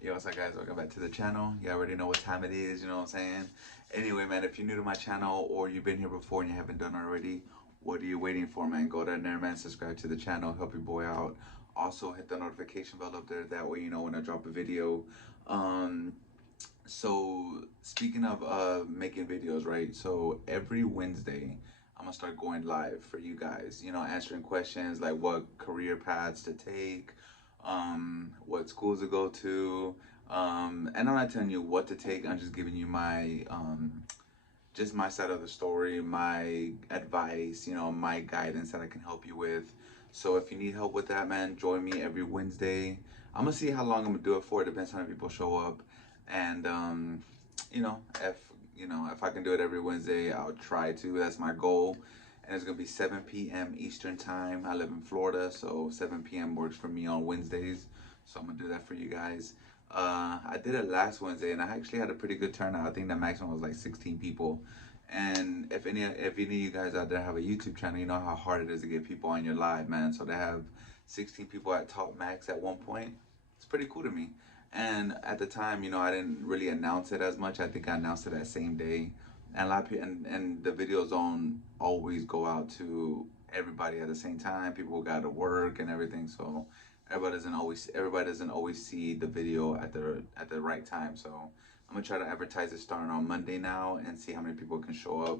Yo, what's up guys? Welcome back to the channel. You already know what time it is, you know what I'm saying? Anyway, man, if you're new to my channel or you've been here before and you haven't done already, what are you waiting for, man? Go down there, man, subscribe to the channel, help your boy out. Also, hit the notification bell up there. That way you know when I drop a video. Um, so speaking of making videos, right? So every Wednesday, I'm gonna start going live for you guys, you know, answering questions like what career paths to take, what schools to go to, and I'm not telling you what to take. I'm just giving you my just my side of the story, my advice, you know, my guidance that I can help you with. So if you need help with that, man, join me every Wednesday. I'm gonna see how long I'm gonna do it for. It depends on how many people show up, and you know, if I can do it every Wednesday, I'll try to. That's my goal. And it's gonna be 7 p.m. Eastern time. I live in Florida, so 7 p.m. works for me on Wednesdays. So I'm gonna do that for you guys. I did it last Wednesday, and I actually had a pretty good turnout. I think the maximum was like 16 people. And if any of you guys out there have a YouTube channel, you know how hard it is to get people on your live, man. So to have 16 people at top max at one point, it's pretty cool to me. And at the time, you know, I didn't really announce it as much. I think I announced it that same day. And a lot of people, and the videos don't always go out to everybody at the same time. People got to work and everything, so everybody doesn't always see the video at the right time. So I'm gonna try to advertise it starting on Monday now and see how many people can show up.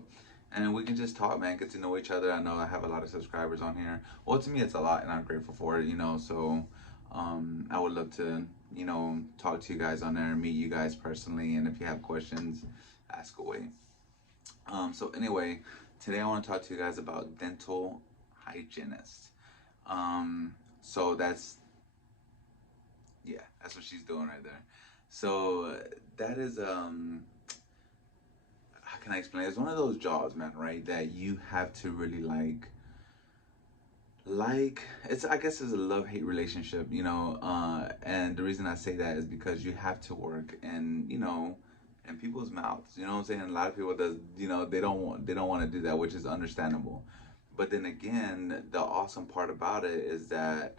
And we can just talk, man, get to know each other. I know I have a lot of subscribers on here. Well, to me, it's a lot, and I'm grateful for it, you know. So I would love to, you know, talk to you guys on there, meet you guys personally, and if you have questions, ask away. So anyway, today I want to talk to you guys about dental hygienist. So that's what she's doing right there. So that is how can I explain? It's one of those jobs, man, right? That you have to really like it's I guess it's a love-hate relationship, you know. And the reason I say that is because you have to work and, you know, in people's mouths, you know what I'm saying? A lot of people does, you know, they don't want to do that, which is understandable. But then again, the awesome part about it is that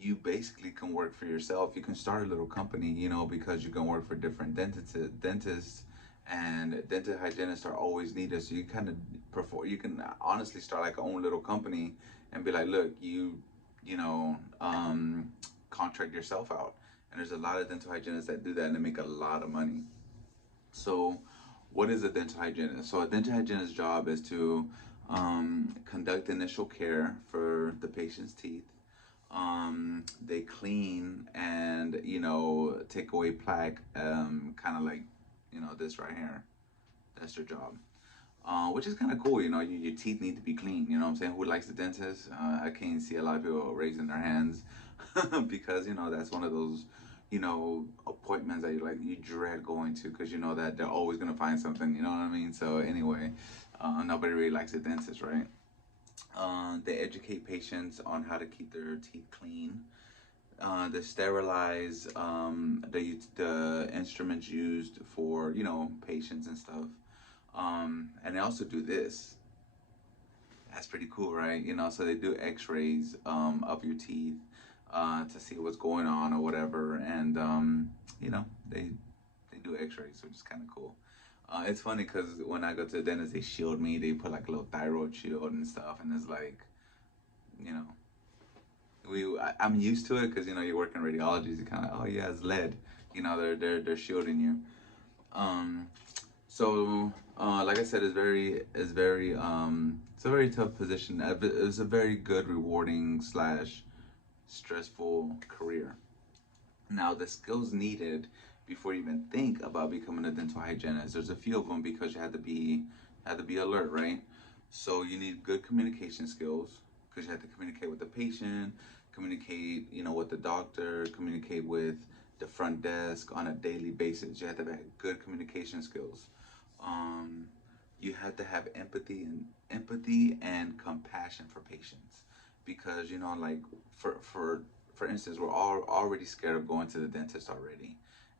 you basically can work for yourself. You can start a little company, you know, because you can work for different dentists, and dental hygienists are always needed. So you kind of perform. You can honestly start like your own little company and be like, look, you know, contract yourself out. And there's a lot of dental hygienists that do that and they make a lot of money. So, what is a dental hygienist? So, a dental hygienist's job is to conduct initial care for the patient's teeth. They clean and, you know, take away plaque, kind of like, you know, this right here. That's their job. Which is kind of cool, you know. Your teeth need to be clean. You know what I'm saying? Who likes the dentist? I can't see a lot of people raising their hands because, you know, that's one of those, you know, appointments that you dread going to because you know that they're always gonna find something. You know what I mean? So anyway, nobody really likes a dentist, right? They educate patients on how to keep their teeth clean. They sterilize the instruments used for, you know, patients and stuff. And they also do this. That's pretty cool, right? You know, so they do X-rays of your teeth to see what's going on or whatever, and you know, they do X-rays, which is kind of cool. It's funny because when I go to the dentist, they shield me. They put like a little thyroid shield and stuff, and it's like, you know, I'm used to it because, you know, you work in radiology. You kind of, oh yeah, it's lead. You know, they're shielding you. Um, so, like I said, it's a very tough position. It's a very good, rewarding slash stressful career. Now, the skills needed before you even think about becoming a dental hygienist, there's a few of them because you had to be alert, right? So you need good communication skills because you have to communicate with the patient, communicate, you know, with the doctor, communicate with the front desk on a daily basis. You have to have good communication skills. Um, you have to have empathy and compassion for patients because, you know, like for instance, we're all already scared of going to the dentist already.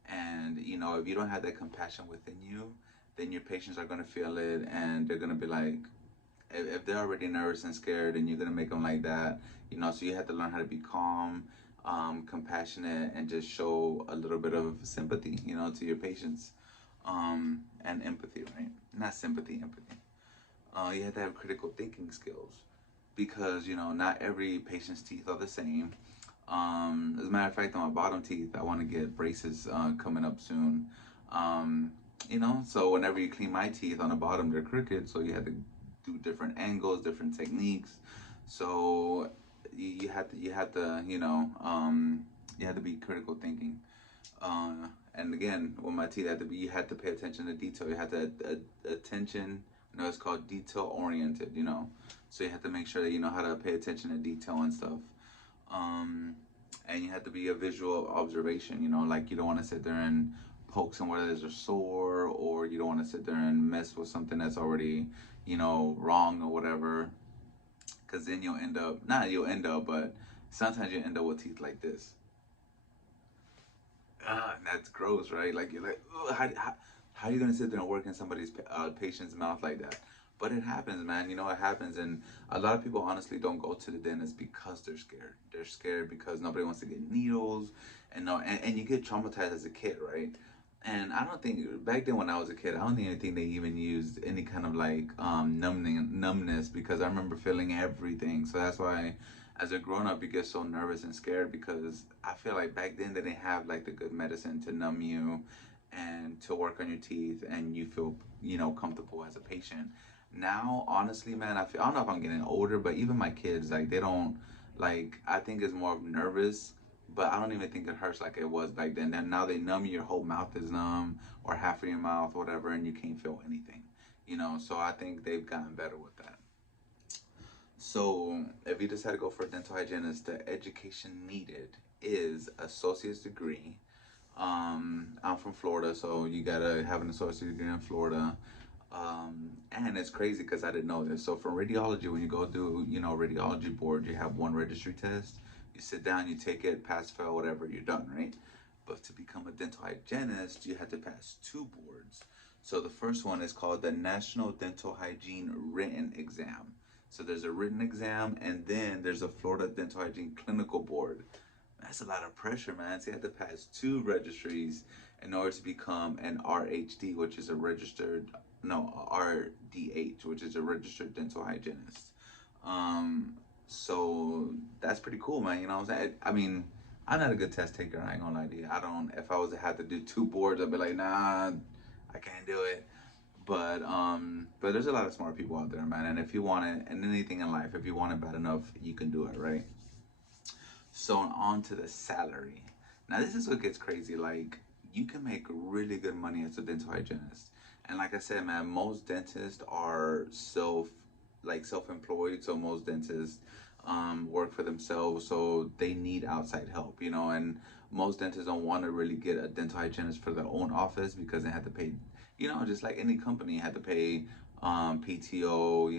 And, you know, if you don't have that compassion within you, then your patients are going to feel it and they're going to be like, if they're already nervous and scared and you're going to make them like that, you know, so you have to learn how to be calm, compassionate, and just show a little bit of sympathy, to your patients, and empathy, right? Not sympathy, empathy. You have to have critical thinking skills because not every patient's teeth are the same. As a matter of fact, on my bottom teeth, I want to get braces coming up soon. Um, so whenever you clean my teeth on the bottom, they're crooked, so you have to do different angles, different techniques. So you have to be critical thinking. And again, with my teeth, you had to pay attention to detail. You had to attention. It's called detail oriented. So you have to make sure that you know how to pay attention to detail and stuff. Um, and you have to be a visual observation. Like you don't want to sit there and poke somewhere that's a sore, or you don't want to sit there and mess with something that's already, wrong or whatever. Because then but sometimes you end up with teeth like this. That's gross, right? Like you're like, ugh, how are you gonna sit there and work in somebody's patient's mouth like that? But it happens, man. It happens, and a lot of people honestly don't go to the dentist because they're scared. They're scared because nobody wants to get needles, and you get traumatized as a kid, right? And I don't think back then when I was a kid, I don't even think they even used any kind of like numbness, because I remember feeling everything. So that's why, as a grown up, you get so nervous and scared, because I feel like back then they didn't have like the good medicine to numb you and to work on your teeth, and you feel comfortable as a patient. Now, honestly, man, I don't know if I'm getting older, but even my kids, like, they don't, like, I think it's more of nervous, but I don't even think it hurts like it was back then. And now they numb you, your whole mouth is numb, or half of your mouth, whatever, and you can't feel anything. So I think they've gotten better with that. So if you decide to go for a dental hygienist, the education needed is associate's degree. I'm from Florida, so you gotta have an associate's degree in Florida. And it's crazy because I didn't know this. So for radiology, when you go do, radiology board, you have one registry test. You sit down, you take it, pass, fail, whatever, you're done, right? But to become a dental hygienist, you had to pass two boards. So the first one is called the National Dental Hygiene Written Exam. So there's a written exam, and then there's a Florida Dental Hygiene Clinical Board. That's a lot of pressure, man. So you have to pass two registries in order to become an RHD, which is a registered, no, RDH, which is a registered dental hygienist. Um, so that's pretty cool, man. You know what I'm saying? I mean, I'm not a good test taker. I ain't gonna lie to you. I don't. If I was to have to do two boards, I'd be like, nah, I can't do it. But there's a lot of smart people out there, man. And if you want it, and anything in life, if you want it bad enough, you can do it, right? So on to the salary. Now this is what gets crazy. Like, you can make really good money as a dental hygienist. And like I said, man, most dentists are self-employed. So most dentists work for themselves. So they need outside help, and most dentists don't want to really get a dental hygienist for their own office, because they have to pay, just like any company, had to pay PTO,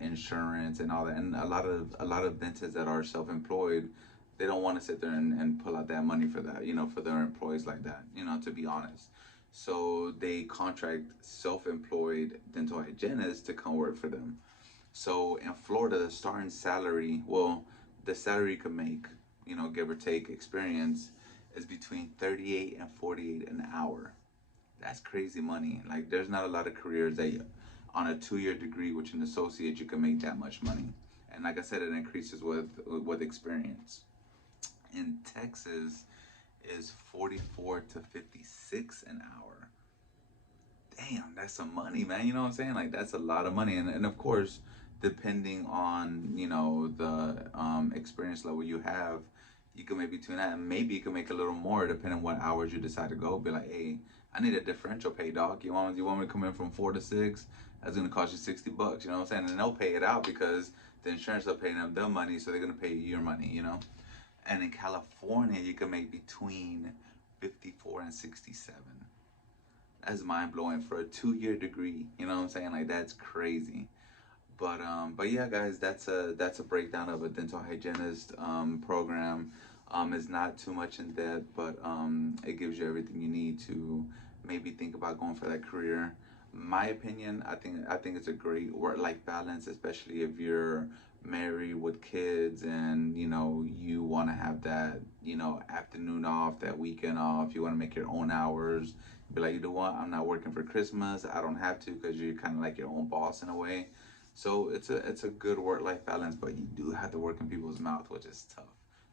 insurance and all that. And a lot of dentists that are self-employed, they don't want to sit there and pull out that money for that, for their employees like that, to be honest. So they contract self-employed dental hygienists to come work for them. So in Florida, the starting salary, well, the salary you can make, give or take experience, is between 38 and 48 an hour. That's crazy money. Like, there's not a lot of careers that on a 2-year degree, which an associate, you can make that much money. And like I said, it increases with experience. In Texas, is 44 to 56 an hour. Damn, that's some money, man. You know what I'm saying? Like, that's a lot of money. And of course, depending on, the experience level you have, you can make between that, and maybe you can make a little more depending on what hours you decide to go. Be like, hey, I need a differential pay, dog. You want me to come in from 4 to 6? That's gonna cost you $60. You know what I'm saying? And they'll pay it out because the insurance will pay them their money, so they're gonna pay you your money. And in California, you can make between 54 and 67. That's mind blowing for a 2-year degree. You know what I'm saying? Like, that's crazy. But yeah, guys, that's a breakdown of a dental hygienist program. It's not too much in depth, but it gives you everything you need to maybe think about going for that career. My opinion, I think it's a great work-life balance, especially if you're married with kids, and you know you want to have that, you know, afternoon off, that weekend off. You want to make your own hours. Be like, you know what, I'm not working for Christmas. I don't have to, because you're kind of like your own boss in a way. So it's a good work life balance, but you do have to work in people's mouth, which is tough.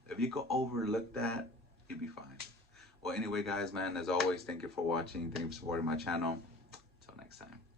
If you could overlook that, you'd be fine. Well, anyway, guys, man, as always, thank you for watching. Thank you for supporting my channel. Until next time.